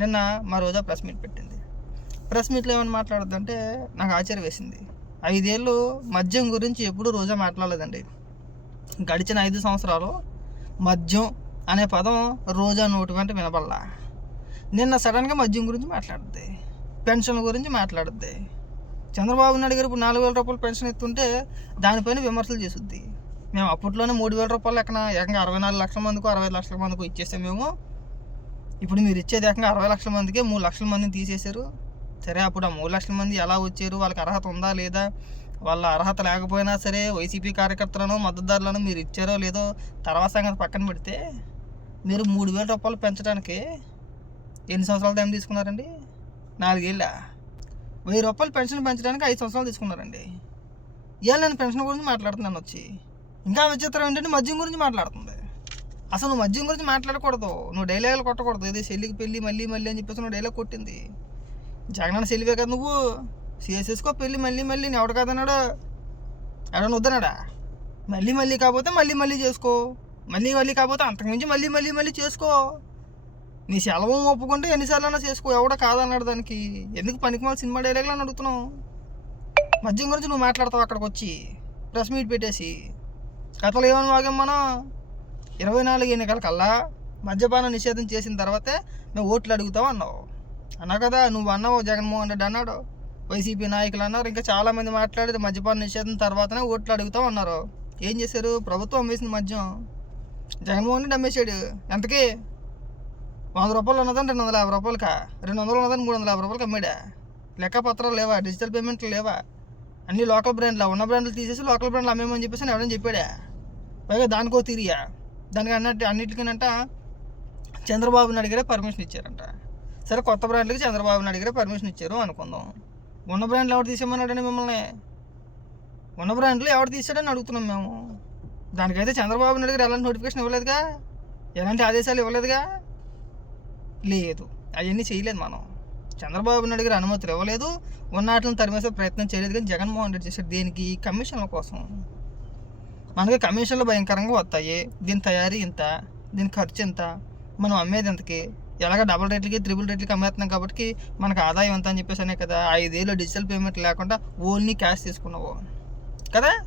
నిన్న మా Roja press meet పెట్టింది. ప్రెస్ మీట్లో ఏమని మాట్లాడద్దంటే నాకు ఆశ్చర్యం వేసింది. ఐదేళ్ళు మద్యం గురించి ఎప్పుడూ రోజా మాట్లాడలేదండి. గడిచిన ఐదు సంవత్సరాలు మద్యం అనే పదం రోజా నోటి వెంట వినబడలా. నిన్న సడన్గా మద్యం గురించి మాట్లాడుద్ది. పెన్షన్ గురించి మాట్లాడుద్ది. చంద్రబాబు నాయుడు గారు ఇప్పుడు నాలుగు వేల రూపాయలు పెన్షన్ ఇస్తుంటే దానిపైన విమర్శలు చేసుద్ది. మేము అప్పట్లోనే మూడు వేల రూపాయలు ఎక్కడ ఏకంగా అరవై నాలుగు లక్షల మందికి అరవై లక్షల మందికి ఇచ్చేస్తే మేము ఇప్పుడు మీరు ఇచ్చేదేకంగా అరవై లక్షల మందికే మూడు లక్షల మందిని తీసేశారు. సరే అప్పుడు ఆ మూడు లక్షల మంది ఎలా వచ్చారు? వాళ్ళకి అర్హత ఉందా లేదా? వాళ్ళ అర్హత లేకపోయినా సరే వైసీపీ కార్యకర్తలను మద్దతుదారులను మీరు ఇచ్చారో లేదో తర్వాత సంగతి పక్కన పెడితే మీరు మూడు వేల రూపాయలు పెంచడానికి ఎన్ని సంవత్సరాలు టైం తీసుకున్నారండి? నాలుగేళ్ళ? వెయ్యి రూపాయలు పెన్షన్ పెంచడానికి ఐదు సంవత్సరాలు తీసుకున్నారండి. ఇవాళ నేను పెన్షన్ గురించి మాట్లాడుతున్నాను వచ్చి. ఇంకా విచిత్రం ఏంటంటే మద్యం గురించి మాట్లాడుతుంది. అసలు నువ్వు మద్యం గురించి మాట్లాడకూడదు. నువ్వు డైలాగులు కొట్టకూడదు. ఇది చెల్లికి పెళ్ళి మళ్ళీ మళ్ళీ అని చెప్పేసి నువ్వు డైలాగ్ కొట్టింది. జగనన్న చెల్లివే కదా నువ్వు? చేసేసుకో పెళ్ళి మళ్ళీ మళ్ళీ నేను ఎవడు కాదన్నాడు? ఎవడన్నా వద్దన్నాడా? మళ్ళీ మళ్ళీ కాకపోతే మళ్ళీ మళ్ళీ చేసుకో. మళ్ళీ మళ్ళీ కాకపోతే అంతకుమించి మళ్ళీ మళ్ళీ మళ్ళీ చేసుకో. నీ సెలవు ఒప్పుకుంటే ఎన్నిసార్లు చేసుకో. ఎవడ కాదన్నాడు దానికి? ఎందుకు పనికిమాల సినిమా డైలాగులు అని అడుగుతున్నావు? మద్యం గురించి నువ్వు మాట్లాడతావు అక్కడికి వచ్చి. ప్రెస్ మీట్ పెట్టేసి. కథలు ఏమని వాగాం మనం? ఇరవై నాలుగు ఎన్నికల కల్లా మద్యపాన నిషేధం చేసిన తర్వాతే మేము ఓట్లు అడుగుతావు అన్నావు. అన్నావు కదా నువ్వు అన్నావు జగన్మోహన్ రెడ్డి అన్నాడు. వైసీపీ నాయకులు అన్నారు. ఇంకా చాలామంది మాట్లాడేది మద్యపాన నిషేధం తర్వాతనే ఓట్లు అడుగుతావు అన్నారు. ఏం చేశారు? ప్రభుత్వం అమ్మేసింది మద్యం. జగన్మోహన్ రెడ్డి అమ్మేశాడు. ఎంతకి? వంద రూపాయలు ఉన్నదని రెండు వందల యాభై రూపాయలకా? రెండు వందలు ఉన్నదని మూడు వందల యాభై రూపాయలకి అమ్మాడా? లెక్క పత్రాలు లేవా? డిజిటల్ పేమెంట్లు లేవా? అన్ని లోకల్ బ్రాండ్లు? ఉన్న బ్రాండ్లు తీసేసి లోకల్ బ్రాండ్లు అమ్మేమని చెప్పేసి అని ఎవడని చెప్పాడా? పైగా దానికో తీరియా? దానికి అన్నట్టు అన్నిటికనంట చంద్రబాబు అడిగారే పర్మిషన్ ఇచ్చారంట. సరే కొత్త బ్రాండ్లకి చంద్రబాబు అడిగారే పర్మిషన్ ఇచ్చారు అనుకుందాం. ఉన్న బ్రాండ్లు ఎవరు తీసేమన్నాడని మిమ్మల్ని? ఉన్న బ్రాండ్లు ఎవరు తీసాడని అడుగుతున్నాం మేము. దానికైతే చంద్రబాబు నాయుడు గారు ఎలాంటి నోటిఫికేషన్ ఇవ్వలేదుగా? ఎలాంటి ఆదేశాలు ఇవ్వలేదుగా? లేదు. అవన్నీ చేయలేదు మనం. చంద్రబాబు నాయుడు గారు అనుమతులు ఇవ్వలేదు. ఉన్నాటిని తరిమేసే ప్రయత్నం చేయలేదు కానీ జగన్మోహన్ రెడ్డి చేశారు దేనికి? కమిషన్ల కోసం. మనకి కమిషన్లు భయంకరంగా వస్తాయి. దీని తయారీ ఇంత దీని ఖర్చు ఎంత మనం అమ్మేది ఎంతకి? ఎలాగ డబుల్ రేట్లకి త్రిబుల్ రేట్లకి అమ్మేస్తున్నాం కాబట్టి మనకు ఆదాయం ఎంత అని చెప్పేసి అనే కదా ఐదేళ్ళు డిజిటల్ పేమెంట్ లేకుండా ఓన్లీ క్యాష్ తీసుకున్నావు. కదా?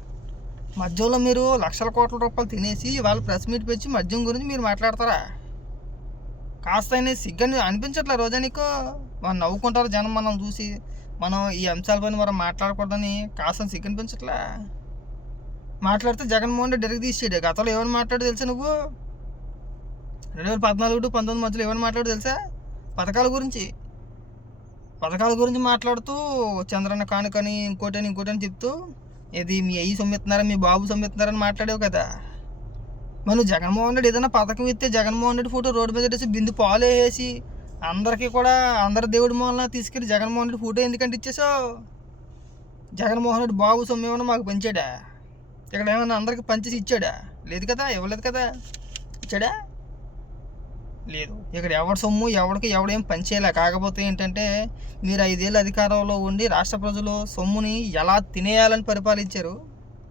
మధ్యలో మీరు లక్షల కోట్ల రూపాయలు తినేసి వాళ్ళు ప్రెస్ మీట్ పెంచి మద్యం గురించి మీరు మాట్లాడతారా? కాస్త అయినా సిగ్గని అనిపించట్లే రోజా నీకు? మనం నవ్వుకుంటారు జనం మనం చూసి. మనం ఈ అంశాలపైన మనం మాట్లాడకూడదని కాస్త సిగ్గనిపించట్లే మాట్లాడితే జగన్మోహన్ రెడ్డి డైరెక్ట్ తీసేయడు గతంలో ఏమని మాట్లాడు తెలుసా నువ్వు? రెండు వేల పద్నాలుగు టు పంతొమ్మిది మధ్యలో ఏమని మాట్లాడు తెలుసా? పథకాల గురించి. పథకాల గురించి మాట్లాడుతూ చంద్రన్న కానుకని ఇంకోటని ఇంకోటని చెప్తూ ఇది మీ అయ్యి సొమ్మెత్తున్నారా మీ బాబు సొమ్మెత్తున్నారని మాట్లాడావు కదా. మనం జగన్మోహన్ రెడ్డి ఏదైనా పథకం ఇస్తే జగన్మోహన్ రెడ్డి ఫోటో రోడ్డు మీద వేసి బిందు పాలు వేసి అందరికీ కూడా అందరి దేవుడి మూలన తీసుకెళ్ళి జగన్మోహన్ రెడ్డి ఫోటో ఎందుకంటే ఇచ్చేసావు? జగన్మోహన్ రెడ్డి బాబు సొమ్మేమన్నా మాకు పంచాడా? ఇక్కడ ఏమన్నా అందరికి పంచేసి ఇచ్చాడా? లేదు కదా ఇవ్వలేదు కదా. ఇచ్చాడా? లేదు. ఇక్కడ ఎవరి సొమ్ము ఎవరికి ఎవడేం పనిచేయలే కాకపోతే ఏంటంటే మీరు ఐదేళ్ళు అధికారంలో ఉండి రాష్ట్ర ప్రజలు సొమ్ముని ఎలా తినేయాలని పరిపాలించారు?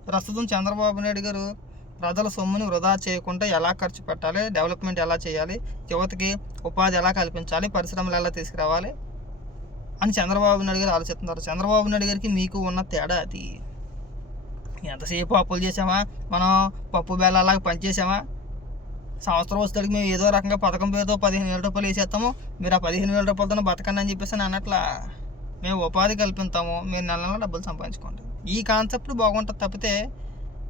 ప్రస్తుతం చంద్రబాబు నాయుడు గారు ప్రజల సొమ్ముని వృధా చేయకుండా ఎలా ఖర్చు పెట్టాలి? డెవలప్మెంట్ ఎలా చేయాలి? యువతకి ఉపాధి ఎలా కల్పించాలి? పరిశ్రమలు ఎలా తీసుకురావాలి? అని చంద్రబాబు నాయుడు గారు ఆలోచిస్తున్నారు. చంద్రబాబు నాయుడు గారికి మీకు ఉన్న తేడా అది. ఎంతసేపు అప్పులు చేసామా? మనం పప్పు బెల్లలాగా పనిచేసామా సంవత్సరం వచ్చేసరికి మేము ఏదో రకంగా పథకం పేరుతో పదిహేను వేల రూపాయలు వేసేస్తాము. మీరు ఆ పదిహేను వేల రూపాయలతో బతకండి అని చెప్పేసి అన్నట్లా మేము ఉపాధి కల్పిస్తాము. మీరు నెల నెల డబ్బులు సంపాదించుకోండి. ఈ కాన్సెప్ట్ బాగుంటుంది తప్పితే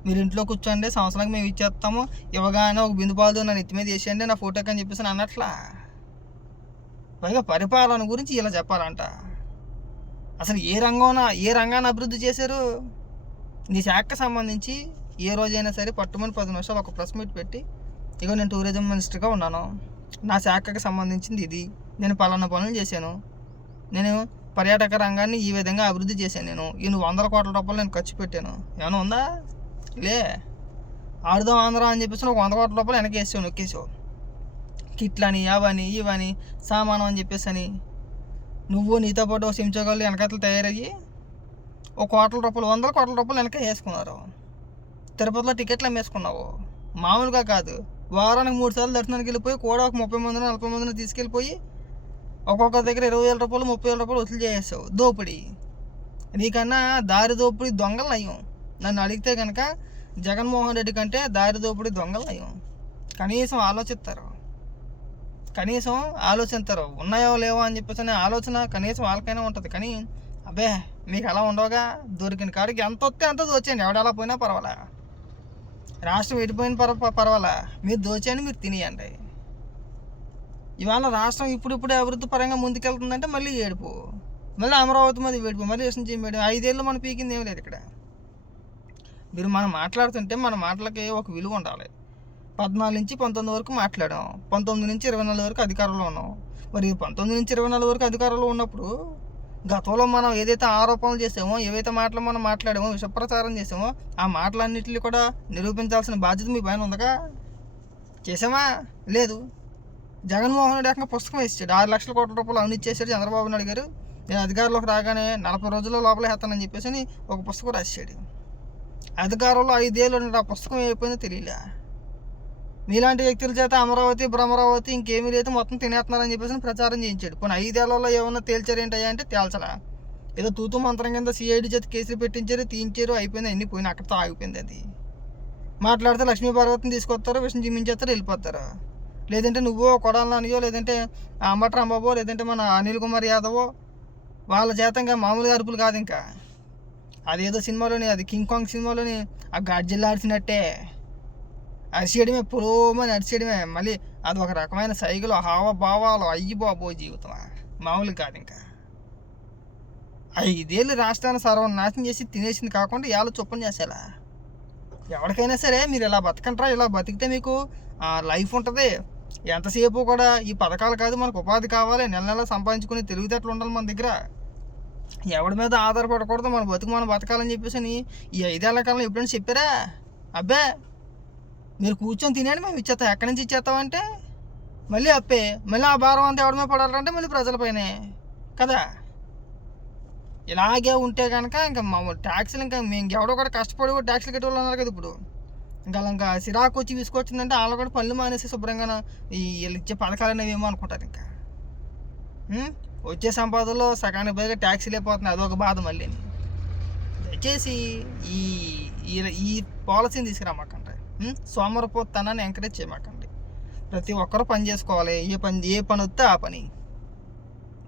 మీరు ఇంట్లో కూర్చోండి సంవత్సరానికి మేము ఇచ్చేస్తాము. ఇవ్వగానే ఒక బిందు పాలతో నా నెత్తి మీద వేసేయండి నా ఫోటోకి అని చెప్పేసి అన్నట్లా. పైగా పరిపాలన గురించి ఇలా చెప్పాలంట. అసలు ఏ రంగం ఏ రంగాన్ని అభివృద్ధి చేశారు? నీ శాఖకు సంబంధించి ఏ రోజైనా సరే పట్టుమని పది నిమిషాలు ఒక ప్రెస్ మీట్ పెట్టి ఇగో నేను టూరిజం మినిస్టర్గా ఉన్నాను. నా శాఖకు సంబంధించింది ఇది. నేను పలానా పనులు చేశాను. నేను పర్యాటక రంగాన్ని ఈ విధంగా అభివృద్ధి చేశాను నేను. ఈయన వందల కోట్ల రూపాయలు నేను ఖర్చు పెట్టాను. ఏమైనా ఉందా? లే. ఆడుదాం ఆంధ్ర అని చెప్పేసి ఒక వంద కోట్ల రూపాయలు వెనక వేసావు నొక్కేసావు. కిట్లని అవని ఇవని సామానం అని చెప్పేసి అని. నువ్వు నీతో పాటు ఒక సించోగాళ్ళు వెనకతలు తయారయ్యి ఒక కోట్ల రూపాయలు వందల కోట్ల రూపాయలు వెనక వేసుకున్నారు. తిరుపతిలో టికెట్లు అమ్మేసుకున్నావు. మామూలుగా కాదు. వారానికి మూడు సార్లు దర్శనానికి వెళ్ళిపోయి కూడా ఒక ముప్పై మందిని నలభై మందిని తీసుకెళ్ళిపోయి ఒక్కొక్క దగ్గర ఇరవై వేల రూపాయలు ముప్పై వేల రూపాయలు వసూలు చేసేసావు. దోపిడీ. నీకన్నా దారి దోపిడీ దొంగలు నయం. నన్ను అడిగితే కనుక జగన్మోహన్ రెడ్డి కంటే దారి దోపిడీ దొంగలు నయం. కనీసం ఆలోచిస్తారు. కనీసం ఆలోచిస్తారు ఉన్నాయో లేవో అని చెప్పేసి అనే ఆలోచన కనీసం వాళ్ళకైనా ఉంటుంది. కానీ అబ్బే మీకు అలా ఉండవుగా? దొరికిన కాడికి ఎంత వస్తే అంత దోచేయండి. ఎవడలా పోయినా పర్వాలా? రాష్ట్రం ఎడిపోయిన పర్వ పర్వాలా? మీరు దోచేయండి మీరు తినేయండి. ఇవాళ రాష్ట్రం ఇప్పుడిప్పుడే అభివృద్ధి పరంగా ముందుకెళ్తుందంటే మళ్ళీ ఏడుపు. మళ్ళీ అమరావతి మీద ఏడుపు మళ్ళీ విషయం చేయడం ఐదేళ్ళు మనం పీకింది ఏం లేదు ఇక్కడ. మీరు మనం మాట్లాడుతుంటే మన మాటలకి ఒక విలువ ఉండాలి. పద్నాలుగు నుంచి పంతొమ్మిది వరకు మాట్లాడాం. పంతొమ్మిది నుంచి ఇరవై నాలుగు వరకు అధికారంలో ఉన్నాం. మరి పంతొమ్మిది నుంచి ఇరవై నాలుగు వరకు అధికారంలో ఉన్నప్పుడు గతంలో మనం ఏదైతే ఆరోపణలు చేసామో ఏవైతే మాటలు మనం మాట్లాడామో విషప్రచారం చేసామో ఆ మాటలన్నింటినీ కూడా నిరూపించాల్సిన బాధ్యత మీ పైన ఉందగా చేసామా? లేదు. జగన్మోహన్ రెడ్డి ఏకంగా పుస్తకం ఇచ్చాడు. ఆరు లక్షల కోట్ల రూపాయలు అవినీతి చేశాడు చంద్రబాబు నాయుడు గారు. నేను అధికారంలోకి రాగానే నలభై రోజుల్లో లోపల వేస్తానని చెప్పేసి ఒక పుస్తకం రాశాడు అధికారంలో ఐదేళ్ళు ఆ పుస్తకం అయిపోయిందో తెలియలే. మీలాంటి వ్యక్తుల చేత అమరావతి భ్రమరావతి ఇంకేమీ లేదు. మొత్తం తినేస్తున్నారని చెప్పేసి ప్రచారం చేయించాడు. కొన్ని ఐదేళ్ళలో ఏమన్నా తేల్చారేంటయ్యా అంటే తేల్చలా. ఏదో తూతు మంత్రం కింద సిఐడి చేత కేసులు పెట్టించారు తీయించారు అయిపోయింది అన్ని పోయినా అక్కడితో ఆగిపోయింది అది. మాట్లాడితే లక్ష్మీ పార్వతిని తీసుకొస్తారు విషయం జిమ్మించేస్తారు వెళ్ళిపోతారు. లేదంటే నువ్వో కొడాలనియో లేదంటే అంబట రాంబాబో లేదంటే మన అనిల్ కుమార్ యాదవో వాళ్ళ చేతంగా మామూలుగా అరుపులు కాదు ఇంకా. అదేదో సినిమాలోని అది కింగ్ కాంగ్ సినిమాలోని ఆ గాడ్జిల్లాడిసినట్టే అరిచేయడమే పురోమని అరిచేయడమే మళ్ళీ అది ఒక రకమైన సైకిల్ హావభావాలు. అయ్యి బాబో జీవితం మామూలు కాదు ఇంకా. ఐదేళ్ళు రాష్ట్రాన్ని సర్వనాశనం చేసి తినేసింది కాకుండా ఇవాళ చొప్పున చేసేలా? ఎవరికైనా సరే మీరు ఇలా బతకంటారా ఇలా బతికితే మీకు లైఫ్ ఉంటుంది. ఎంతసేపు కూడా ఈ పథకాలు కాదు మనకు ఉపాధి కావాలి. నెల నెల సంపాదించుకునే తెలివితేటలు ఉండాలి మన దగ్గర. ఎవడి మీద ఆధారపడకూడదు. మన బతుకు మనం బతకాలని చెప్పేసి అని ఈ ఐదేళ్ళ కాలంలో ఎప్పుడైనా చెప్పారా? అబ్బే! మీరు కూర్చొని తినండి మేము ఇచ్చేస్తాం. ఎక్కడి నుంచి ఇచ్చేస్తామంటే మళ్ళీ అప్పే. మళ్ళీ ఆ భారం అంతా ఎవడమే పడాలంటే మళ్ళీ ప్రజలపైనే కదా? ఇలాగే ఉంటే కనుక ఇంకా మామూలు ట్యాక్సీలు ఇంకా మేము ఎవడో కూడా కష్టపడి కూడా ట్యాక్సీలు కట్టేవాళ్ళు ఉన్నారు కదా ఇప్పుడు. ఇంకా అలా ఇంకా సిరాకు వచ్చి తీసుకొచ్చిందంటే వాళ్ళు కూడా పళ్ళు మానేసి శుభ్రంగా ఈ వీళ్ళు ఇచ్చే పథకాలు అనేవి ఏమో అనుకుంటారు ఇంకా. వచ్చే సంపాదనలో సగానికి పైగా ట్యాక్సీలు అయిపోతున్నాయి అదొక బాధ మళ్ళీ దయచేసి ఈ ఈ- పాలసీని తీసుకురామాకంట సోమరపోతనాన్ని ఎంకరేజ్ చేయమాకండి. ప్రతి ఒక్కరు పని చేసుకోవాలి. ఏ పని ఏ పని వస్తే ఆ పని.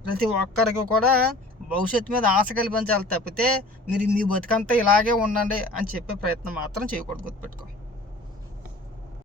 ప్రతి ఒక్కరికి కూడా భవిష్యత్తు మీద ఆశ కల్పించాలి తప్పితే మీరు మీ బతుకంతా ఇలాగే ఉండండి అని చెప్పే ప్రయత్నం మాత్రం చేయకూడదు గుర్తుపెట్టుకో.